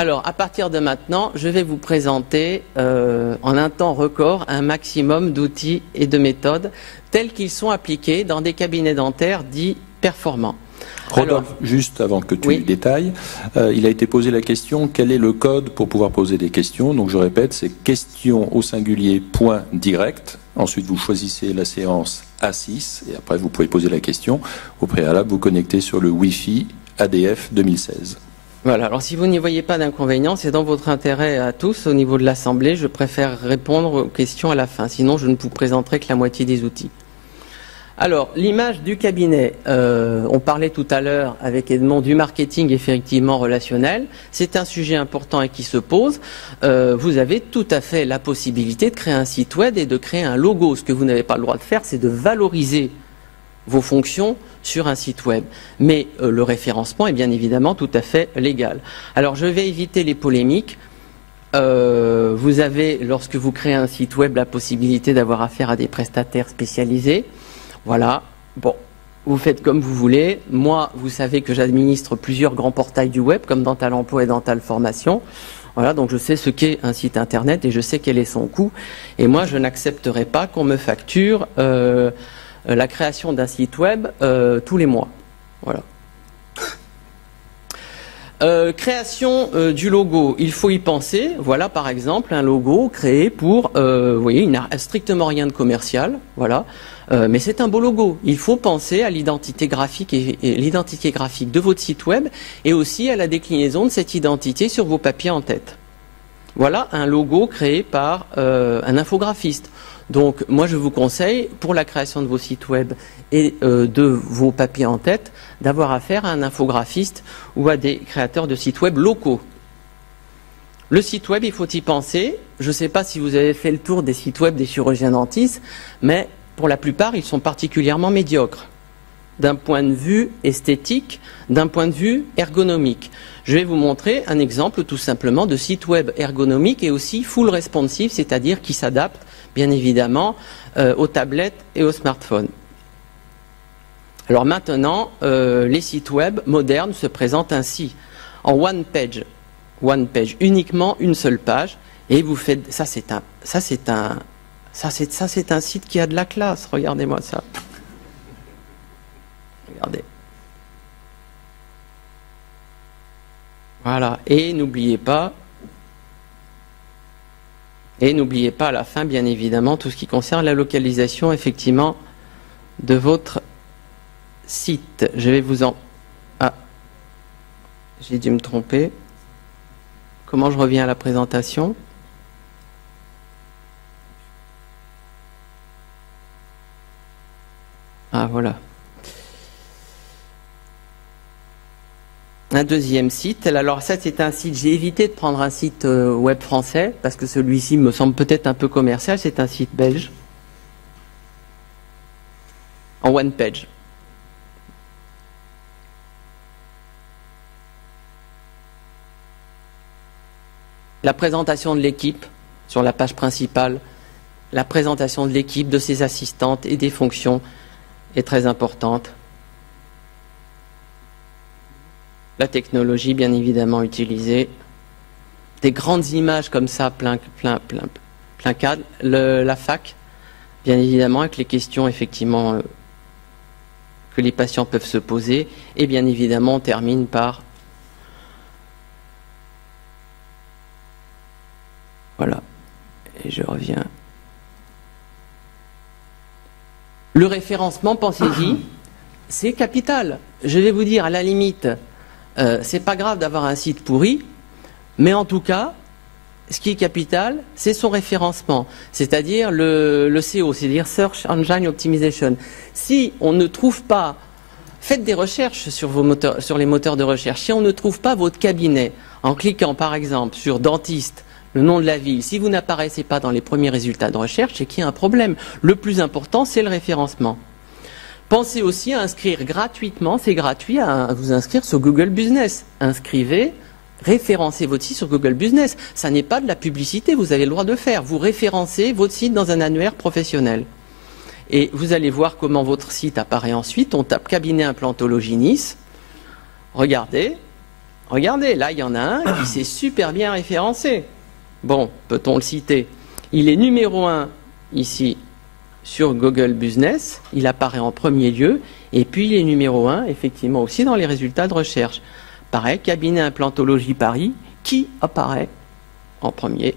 Alors, à partir de maintenant, je vais vous présenter en un temps record un maximum d'outils et de méthodes tels qu'ils sont appliqués dans des cabinets dentaires dits performants. Rodolphe, juste avant que tu détailles, il a été posé la question, quel est le code pour pouvoir poser des questions? Donc je répète, c'est question au singulier point direct. Ensuite, vous choisissez la séance A6 et après vous pouvez poser la question. Au préalable, vous connectez sur le Wi-Fi ADF 2016. Voilà, alors si vous n'y voyez pas d'inconvénient, c'est dans votre intérêt à tous au niveau de l'Assemblée. Je préfère répondre aux questions à la fin, sinon je ne vous présenterai que la moitié des outils. Alors, l'image du cabinet, on parlait tout à l'heure avec Edmond du marketing effectivement relationnel. C'est un sujet important et qui se pose. Vous avez tout à fait la possibilité de créer un site web et de créer un logo. Ce que vous n'avez pas le droit de faire, c'est de valoriser vos fonctions sur un site web. Mais le référencement est bien évidemment tout à fait légal. Alors, je vais éviter les polémiques. Vous avez, lorsque vous créez un site web, la possibilité d'avoir affaire à des prestataires spécialisés. Voilà, bon, vous faites comme vous voulez. Moi, vous savez que j'administre plusieurs grands portails du web, comme Dental Emploi et Dental Formation. Voilà, donc je sais ce qu'est un site internet et je sais quel est son coût. Et moi, je n'accepterai pas qu'on me facture la création d'un site web tous les mois. Voilà. Création du logo, il faut y penser. Voilà par exemple un logo créé pour, vous voyez, il n'a strictement rien de commercial, voilà, mais c'est un beau logo. Il faut penser à l'identité graphique et l'identité graphique de votre site web et aussi à la déclinaison de cette identité sur vos papiers en tête. Voilà un logo créé par un infographiste. Donc moi je vous conseille pour la création de vos sites web et de vos papiers en tête d'avoir affaire à un infographiste ou à des créateurs de sites web locaux. Le site web, il faut y penser. Je ne sais pas si vous avez fait le tour des sites web des chirurgiens dentistes, mais pour la plupart ils sont particulièrement médiocres d'un point de vue esthétique, d'un point de vue ergonomique. Je vais vous montrer un exemple tout simplement de site web ergonomique et aussi full responsive, c'est-à-dire qui s'adapte bien évidemment aux tablettes et aux smartphones. Alors maintenant, les sites web modernes se présentent ainsi, en one page, uniquement une seule page, et vous faites, ça c'est un site qui a de la classe, regardez-moi ça. Regardez. Voilà, et n'oubliez pas à la fin, bien évidemment, tout ce qui concerne la localisation, effectivement, de votre site. Je vais vous en... Ah, j'ai dû me tromper. Comment je reviens à la présentation? Ah, voilà. Un deuxième site. Alors ça, c'est un site, j'ai évité de prendre un site web français, parce que celui-ci me semble peut-être un peu commercial, c'est un site belge. En one page. La présentation de l'équipe sur la page principale, la présentation de l'équipe, de ses assistantes et des fonctions est très importante. La technologie, bien évidemment, utilisée. Des grandes images comme ça, plein cadre. La fac, bien évidemment, avec les questions, effectivement, que les patients peuvent se poser. Et bien évidemment, on termine par... Voilà. Et je reviens. Le référencement, pensez-y, c'est capital. Je vais vous dire, à la limite... c'est pas grave d'avoir un site pourri, mais en tout cas, ce qui est capital, c'est son référencement, c'est-à-dire le SEO, c'est-à-dire Search Engine Optimization. Si on ne trouve pas, faites des recherches sur les moteurs de recherche, si on ne trouve pas votre cabinet, en cliquant par exemple sur dentiste, le nom de la ville, si vous n'apparaissez pas dans les premiers résultats de recherche, c'est qu'il y a un problème. Le plus important, c'est le référencement. Pensez aussi à inscrire gratuitement, c'est gratuit, à vous inscrire sur Google Business. Inscrivez, référencez votre site sur Google Business. Ça n'est pas de la publicité, vous avez le droit de faire. Vous référencez votre site dans un annuaire professionnel. Et vous allez voir comment votre site apparaît ensuite. On tape cabinet implantologie Nice. Regardez, regardez, là, il y en a un qui s'est super bien référencé. Bon, peut-on le citer? Il est numéro 1 ici sur Google Business, il apparaît en premier lieu, et puis il est numéro 1, effectivement, aussi dans les résultats de recherche. Pareil, cabinet implantologie Paris, qui apparaît en premier